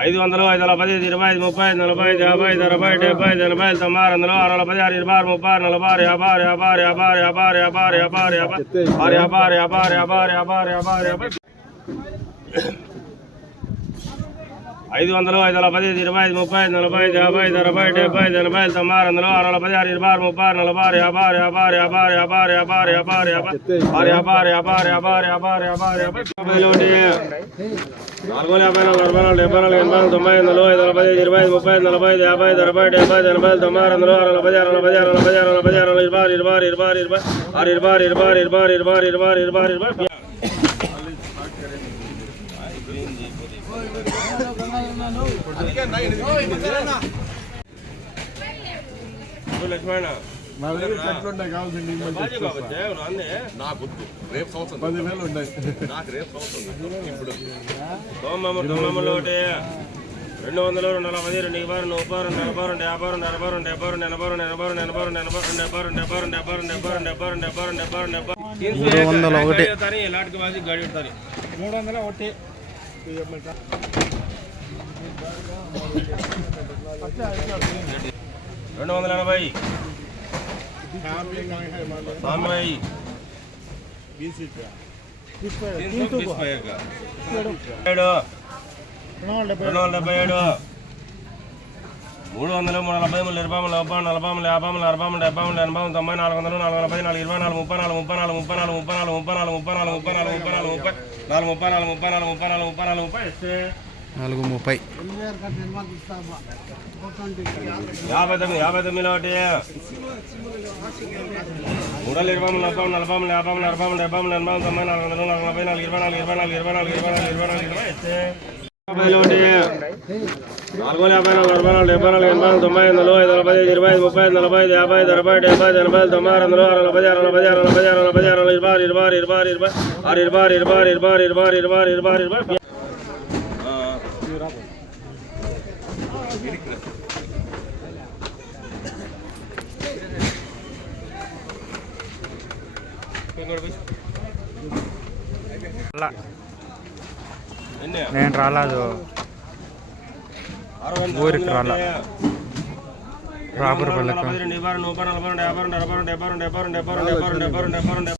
ఐదు వందలు ఐదు వందల పది ఇరవై ఐదు ముప్పై ఐదు నలభై ఐదు యాభై ఐదు అరవై డెబ్బై ఐదు ఎనభై ఐదు తొంభై ఆరు వందలు ఆరు వందల పది ఆరు ఇరవై ఆరు ముప్పై ఆరు నలభై ఆరు యాభై ఆరు యాభై ఆరు యాభై ఆరు యాభై ఆరు యాభై ఆరు యాభై ఆరు యాభై ఆరు యాభై ఆరు యాభై ఆరు యాభై ఆరు యాభై ఆరు యాభై ఆరు యాభై ఐదు వందలు ఐదు వందల పది ఇరవై ఐదు ముప్పై ఐదు నలభై ఐదు యాభై ఐదు అరవై డెబ్బై ఐదు ఎనభై ఐదు తొంభై ఆరు వందలు వందల పది ఆరు ఇరవై ఆరు ముప్పై ఆరు నలభై ఆరు యాభై ఆరు యాభై ఆరు యాభై ఆరు యాభై ఆరు యాభై ఆరు యాభై ఆరు యాభై ఆరు యాభై ఆరు యాభై ఆరు యాభై ఆరు యాభై ఆరు యాభై ఆరు యాభై నాలుగు వందల యాభై నాలుగు అరవై నాలుగు డెబ్బై నాలుగు ఎనభై నాలుగు తొంభై వందలు ఐదు వందల పది ఇరవై ఐదు ముప్పై ఐదు నలభై ఐదు యాభై ఐదు అరవై డెబ్బై ఐదు ఎనభై ఐదు తొంభై ఆరు వందలు వందల పది ఆరు పది ఆరు పది ఆరు పది ఆరు ఇరవై ఆరు ఇరవై ఆరు ఇరవై ఆరు ఇరవై ఆరు ఇరవై ఆరు ఇరవై ఆరు ఇరవై ఆరు ఇరవై ఆరు ఇరవై ఆరు ఇరవై ఆరు మా దగ్గర కట్లు ఉన్నాయి కావాల్సింది నాకు రేపు సంవత్సరం పదివేలు ఉన్నాయి నాకు రేపు సంవత్సరం ఇప్పుడు రెండు వందలు రెండు నలభై రెండు ఇరవై రెండు ముప్పై రెండు నలభై రెండు యాభై రెండు అరవై రెండు డెబ్బై రెండు ఎనభై రెండు ఎనభై రెండు ఎనభై రెండు ఎనభై రెండు రెండు రెండు రెండు రెండు రెండు రెండు రెండు మూడు వందల ఒకటి. మూడు వందల రెండు వందల ఎనభై తొంభై ఏడు. రెండు వందల డెబ్బై ఏడు. మూడు వందలు మూడు నలభై మూడు ఇరవై మూడు నలభై నలభై మూడు యాభై మూడు అరవై మూడు డెబ్బై మూడు ఎనభై మూడు తొంభై నాలుగు వందలు నాలుగు వందల పది నాలుగు ఇరవై నాలుగు ముప్పై నాలుగు ముప్పై నాలుగు ముప్పై నాలుగు ముప్పై నాలుగు ముప్పై నాలుగు ముప్పై నాలుగు ముప్పై నాలుగు ముప్పై నాలుగు ముప్పై నాలుగు ముప్పై నాలుగు ముప్పై నాలుగు ముప్పై నాలుగు ముప్పై నాలుగు ముప్పై ఇస్తే నాలుగు ముప్పై యాభై తొమ్మిది యాభై తొమ్మిది ఒకటి మూడు వందల ఇరవై మూడు నలభై మూడు నలభై మూడు యాభై మూడు అరవై మూడు డెబ్బై మూడు ఎనభై మూడు తొంభై నాలుగు వందలు నాలుగు నలభై నాలుగు ఇరవై నాలుగు ఇరవై నాలుగు ఇరవై నాలుగు ఇరవై నాలుగు ఇరవై నాలుగు ఇరవై ఇస్తే యాభై ఒకటి నాలుగు వందల యాభై నాలుగు అరవై నాలుగు డెబ్బై నాలుగు ఎనభై నాలుగు తొంభై వందలు ఐదు వందల పది ఇరవై ఐదు ముప్పై ఐదు నలభై ఐదు యాభై ఐదు అరవై డెబ్బై ఐదు ఎనభై ఐదు తొంభై ఆరు వందలు ఆరు వందల పది ఆరు వందల పది ఆరు వందల పది ఆరు వందల పది ఆరు వందల ఇరవై ఆరు ఇరవై ఆరు ఇరవై ఆరు ఇరవై ఆరు ఇరవై ఆరు ఇరవై ఆరు ఇరవై ఆరు ఇరవై ఆరు ఇరవై ఆరు ఇరవై ఆరు ఇరవై ఆరు నేను రాలేదు ఊరికి రాలా. రాబర్ పల్లెకు.